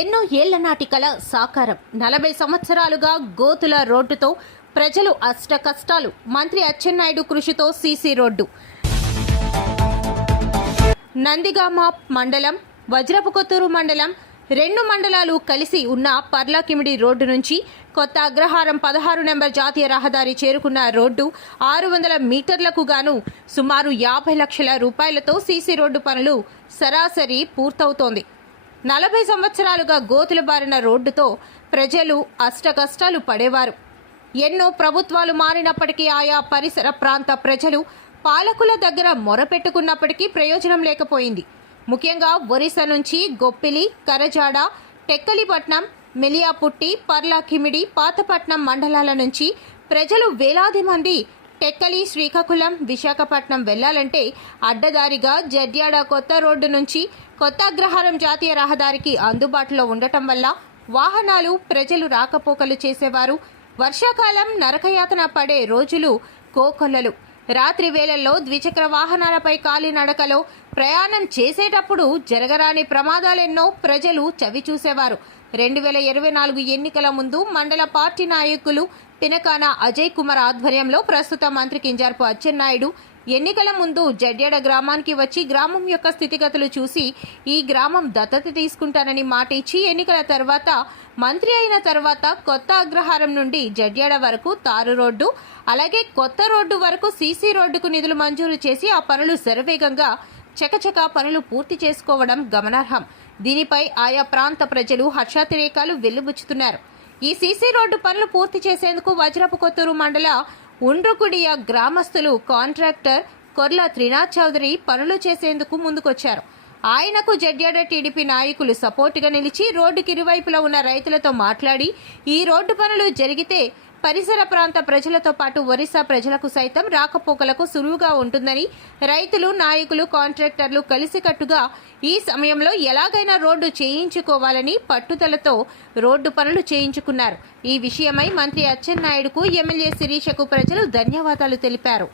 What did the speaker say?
ఎన్నో ఏళ్ల నాటి కల సాకారం. 40 సంవత్సరాలుగా గోతుల రోడ్డుతో ప్రజలు అష్ట కష్టాలు. మంత్రి అచ్చెన్నాయుడు కృషితో సీసీ రోడ్డు. నందిగామ మండలం, వజ్రపు కొత్తూరు మండలం, 2 మండలాలు కలిసి ఉన్న పర్లాకిమిడి రోడ్డు నుంచి కొత్త అగ్రహారం 16 నెంబర్ జాతీయ రహదారి చేరుకున్న రోడ్డు 600 మీటర్లకు గాను సుమారు 50 లక్షల రూపాయలతో సీసీ రోడ్డు పనులు సరాసరి పూర్తవుతోంది. 40 సంవత్సరాలుగా గోతుల బారిన రోడ్డుతో ప్రజలు అష్టకష్టాలు పడేవారు. ఎన్నో ప్రభుత్వాలు మారినప్పటికీ ఆయా పరిసర ప్రాంత ప్రజలు పాలకుల దగ్గర మొరపెట్టుకున్నప్పటికీ ప్రయోజనం లేకపోయింది. ముఖ్యంగా ఒరిస్సా నుంచి గొప్పిలి, కరజాడ, టెక్కలిపట్నం, మెలియాపుట్టి, పర్లాకిమిడి, పాతపట్నం మండలాల నుంచి ప్రజలు వేలాది మంది టెక్కలి, శ్రీకాకుళం, విశాఖపట్నం వెళ్లాలంటే అడ్డదారిగా జడ్యాడ కొత్త రోడ్డు నుంచి కొత్త అగ్రహారం జాతీయ రహదారికి అందుబాటులో ఉండటం వల్ల వాహనాలు ప్రజలు రాకపోకలు చేసేవారు. వర్షాకాలం నరకయాతన పడే రోజులు కోకొల్లలు. రాత్రి వేళల్లో ద్విచక్ర వాహనాలపై కాలినడకలో ప్రయాణం చేసేటప్పుడు జరగరాని ప్రమాదాలెన్నో ప్రజలు చవిచూసేవారు. 2024 ఎన్నికల ముందు మండల పార్టీ నాయకులు పినకాన అజయ్ కుమార్ ఆధ్వర్యంలో ప్రస్తుత మంత్రి కింజారపు అచ్చెన్నాయుడు ఎన్నికల ముందు జడ్యాడ గ్రామానికి వచ్చి గ్రామం యొక్క స్థితిగతులు చూసి ఈ గ్రామం దత్తత తీసుకుంటానని మాట ఇచ్చి ఎన్నికల తర్వాత మంత్రి అయిన తర్వాత కొత్త అగ్రహారం నుండి జడ్యాడ వరకు తారు రోడ్డు, అలాగే కొత్త రోడ్డు వరకు సీసీ రోడ్డుకు నిధులు మంజూరు చేసి ఆ పనులు శరవేగంగా చకచకా పనులు పూర్తి చేసుకోవడం గమనార్హం. దీనిపై ఆయా ప్రాంత ప్రజలు హర్షాతిరేకాలు వెల్లుబుచ్చుతున్నారు. ఈ సీసీ రోడ్డు పనులు పూర్తి చేసేందుకు వజ్రపు కొత్తూరు మండల ఉండ్రుకుడియ గ్రామస్తులు కాంట్రాక్టర్ కొర్ల త్రినాథ్ చౌదరి పనులు చేసేందుకు ముందుకొచ్చారు. ఆయనకు జడ్యాడ టీడీపీ నాయకులు సపోర్టుగా నిలిచి రోడ్డుకి ఇరువైపులా ఉన్న రైతులతో మాట్లాడి ఈ రోడ్డు పనులు జరిగితే పరిసర ప్రాంత ప్రజలతో పాటు ఒరిస్సా ప్రజలకు సైతం రాకపోకలకు సులువుగా ఉంటుందని రైతులు, నాయకులు, కాంట్రాక్టర్లు కలిసికట్టుగా ఈ సమయంలో ఎలాగైనా రోడ్డు చేయించుకోవాలని పట్టుదలతో రోడ్డు పనులు చేయించుకున్నారు. ఈ విషయమై మంత్రి అచ్చెన్నాయుడుకు, ఎమ్మెల్యే శిరీషకు ప్రజలు ధన్యవాదాలు తెలిపారు.